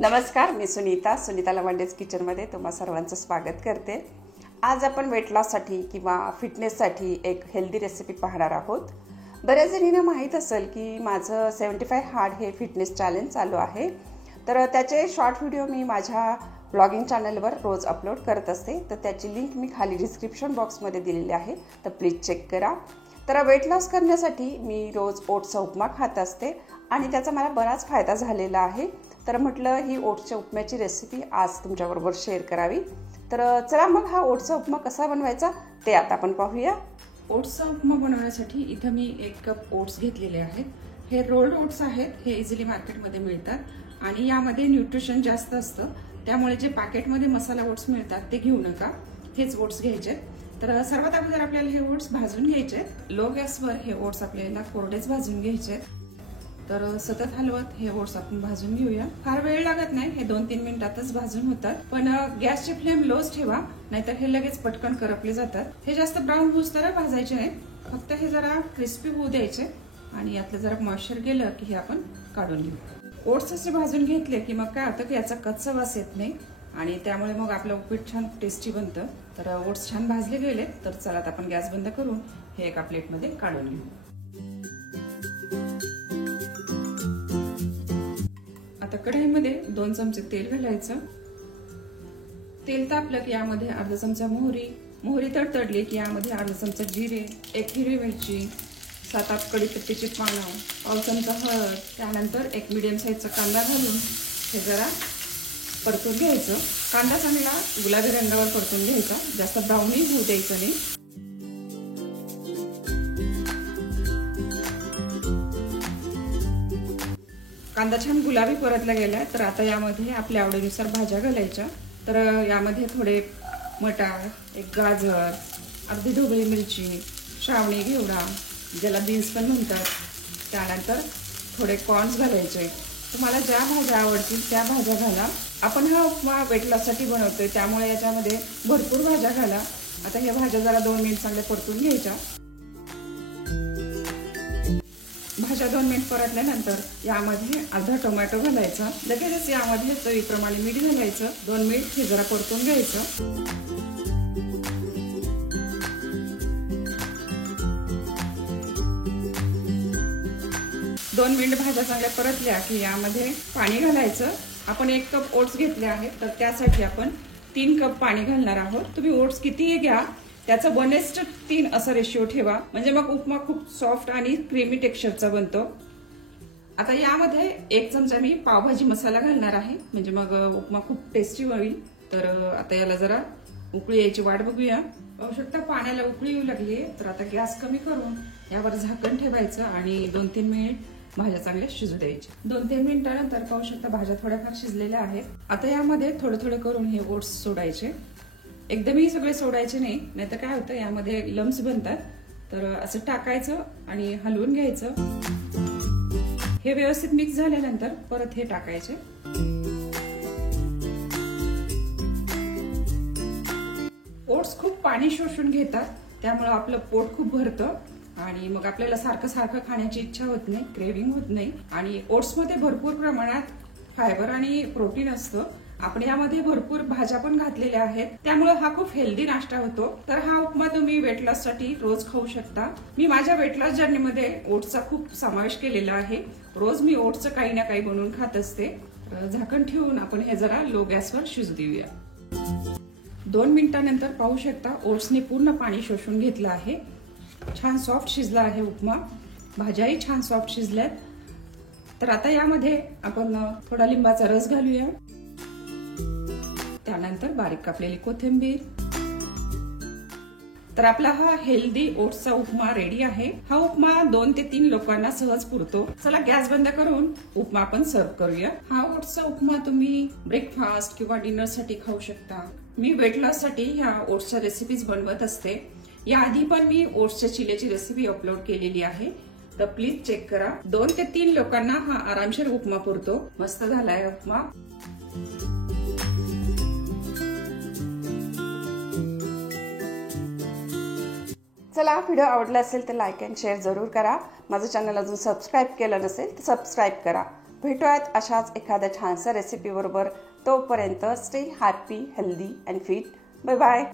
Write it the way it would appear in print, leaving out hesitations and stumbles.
नमस्कार, मी सुनीता लवांडेज किचनमध्ये तुम्हा सर्वांचं स्वागत करते। आज आपण वेट लॉससाठी किंवा फिटनेससाठी एक हेल्दी रेसिपी पाहणार आहोत। बऱ्याच जणींना माहीत असेल की माझं 75 हार्ड हे फिटनेस चॅलेंज चालू आहे, तर त्याचे शॉर्ट व्हिडिओ मी माझ्या ब्लॉगिंग चॅनलवर रोज अपलोड करत असते। तर त्याची लिंक मी खाली डिस्क्रिप्शन बॉक्समध्ये दिलेली आहे, तर प्लीज चेक करा। तर वेट लॉस करण्यासाठी मी रोज ओट्सचा उपमा खात असते आणि त्याचा मला बराच फायदा झालेला आहे। तर म्हटलं ही ओट्सच्या उपम्याची रेसिपी आज तुमच्याबरोबर शेअर करावी। तर चला मग हा ओट्सचा उपमा कसा बनवायचा ते आता आपण पाहूया। ओट्सचा उपमा बनवण्यासाठी इथे मी 1 कप ओट्स घेतलेले आहेत। हे रोल्ड ओट्स आहेत, हे इझिली मार्केटमध्ये मिळतात आणि यामध्ये न्यूट्रिशन जास्त असतं, त्यामुळे जे पॅकेटमध्ये मसाला ओट्स मिळतात ते घेऊ नका, हेच ओट्स घ्यायचे। तर सर्वात अगोदर आपल्याला हे ओट्स भाजून घ्यायचे। लो गॅसवर हे ओट्स आपल्याला कोरडेच भाजून घ्यायचे। तर सतत हलवत हे ओट्स आपण भाजून घेऊया। फार वेळ लागत नाही, हे 2-3 मिनिटातच भाजून होतात, पण गॅसची फ्लेम लोच ठेवा, नाहीतर हे लगेच पटकन करपले जातात। हे जास्त ब्राऊन होऊस्तर भाजायचे नाहीत, फक्त हे जरा क्रिस्पी होऊ द्यायचे आणि यातलं जरा मॉइश्चर गेलं की हे आपण काढून घेऊ। ओट्स असे भाजून घेतले की मग काय होतं की याचा कच्चा वास येत नाही आणि त्यामुळे मग आपलं उपीट छान टेस्टी बनतं। तर ओट्स छान भाजले गेले, तर चला आपण गॅस बंद करून हे एका प्लेटमध्ये काढून घेऊ। आता कढईमध्ये 2 चमचे तेल घालायचं। तेल तापलं की यामध्ये अर्धा चमचा मोहरी तडतडली की यामध्ये अर्धा चमचा जिरे, 1 हिरवी मिरची, 7-8 कढीपत्त्याची पानं, पाव चमचा हळद, त्यानंतर 1 मीडियम साईजचा कांदा घालून हे जरा परतून घ्यायचं। कांदा चांगला गुलाबी रंगावर परतून घ्यायचा, जास्त ब्राउनी होऊ द्यायचं नाही। कांदा छान गुलाबी परतला गेलाय, तर आता यामध्ये आपल्या आवडीनुसार भाज्या घालायच्या। तर यामध्ये थोडे मटार, 1 गाजर, अर्धी ढोबळी मिरची, श्रावणी घेवडा ज्याला बीन्स पण म्हणतात, त्यानंतर थोडे कॉर्न्स घालायचे। तुम्हाला ज्या भाज्या आवडतील त्या भाज्या घाला। आपण हा उपमा वेट लॉससाठी बनवतोय, त्यामुळे याच्यामध्ये भरपूर भाज्या घाला। आता ह्या भाज्या जरा 2 मिनिट चांगले परतून घ्यायच्या। भाज्या 2 मिनिट परतल्यानंतर यामध्ये अर्धा टोमॅटो घालायचा। लगेचच यामध्ये चवीप्रमाणे मीठ घालायचं। 2 मिनिट हे जरा परतून घ्यायचं। 2 मिनिट भाज्या चांगल्या परतल्या की यामध्ये पाणी घालायचं। आपण 1 कप ओट्स घेतले आहेत, तर त्यासाठी आपण 3 कप पाणी घालणार आहोत। तुम्ही ओट्स कितीही घ्या, त्याचा 1:3 असा रेशिओ ठेवा, म्हणजे मग उपमा खूप सॉफ्ट आणि क्रीमी टेक्स्चरचा बनतो। आता यामध्ये 1 चमचा मी पावभाजी मसाला घालणार आहे, म्हणजे मग उपमा खूप टेस्टी होईल। तर आता याला जरा उकळी यायची वाट बघूया। पाहू शकता पाण्याला उकळी येऊ लागली, तर आता गॅस कमी करून यावर झाकण ठेवायचं आणि 2-3 मिनिट भाज्या चांगल्या शिजू द्यायच्या। 2-3 मिनिटानंतर पाहू शकता भाज्या थोड्याफार शिजलेल्या आहेत। आता यामध्ये थोडे करून हे ओट्स सोडायचे। एकदमही सगळे सोडायचे नाही, नाहीतर काय होतं यामध्ये लम्स बनतात। तर असं टाकायचं आणि हलवून घ्यायचं। हे व्यवस्थित मिक्स झाल्यानंतर परत हे टाकायचे। ओट्स खूप पाणी शोषून घेतात, त्यामुळे आपलं पोट खूप भरतं आणि मग आपल्याला सारखं खाण्याची इच्छा होत नाही, क्रेविंग होत नाही। आणि ओट्स मध्ये भरपूर प्रमाणात फायबर आणि प्रोटीन असतं। आपण यामध्ये भरपूर भाज्या पण घातलेल्या आहेत, त्यामुळे हा खूप हेल्दी नाश्ता होतो। तर हा उपमा तुम्ही वेट लॉस साठी रोज खाऊ शकता। मी माझ्या वेट लॉस जर्नीमध्ये ओट्सचा खूप समावेश केलेला आहे। रोज मी ओट्सचं काही ना काही बनवून खात असते। झाकण ठेवून आपण हे जरा लो गॅसवर शिजू देऊया। 2 मिनिटांनंतर पाहू शकता ओट्सने पूर्ण पाणी शोषून घेतलं आहे। छान सॉफ्ट शिजला आहे उपमा, भाज्याही छान सॉफ्ट शिजल्यात। तर आता यामध्ये आपण थोडा लिंबाचा रस घालूया, त्यानंतर बारीक कापलेली कोथिंबीर। तर आपला हा हेल्दी ओट्सचा उपमा रेडी आहे। हा उपमा 2 ते 3 लोकांना सहज पुरतो। चला गॅस बंद करून उपमा आपण सर्व करूया। हा ओट्सचा उपमा तुम्ही ब्रेकफास्ट किंवा डिनर साठी खाऊ शकता। मी वेट लॉस साठी ह्या ओट्सच्या रेसिपीज बनवत असते। याआधी पण मी ओट्सच्या चिलेची रेसिपी अपलोड केलेली आहे, तर प्लीज चेक करा। 2 ते 3 लोकांना हा आरामशीर उपमा पुरतो। मस्त झालाय उपमा। चला व्हिडिओ आवडला असेल तर लाईक अँड शेअर जरूर करा। माझं चॅनल अजून सबस्क्राईब केलं नसेल तर सबस्क्राईब करा। भेटूयात अशाच एखाद्या छानशा रेसिपी बरोबर. तोपर्यंत stay happy, healthy and fit. Bye bye.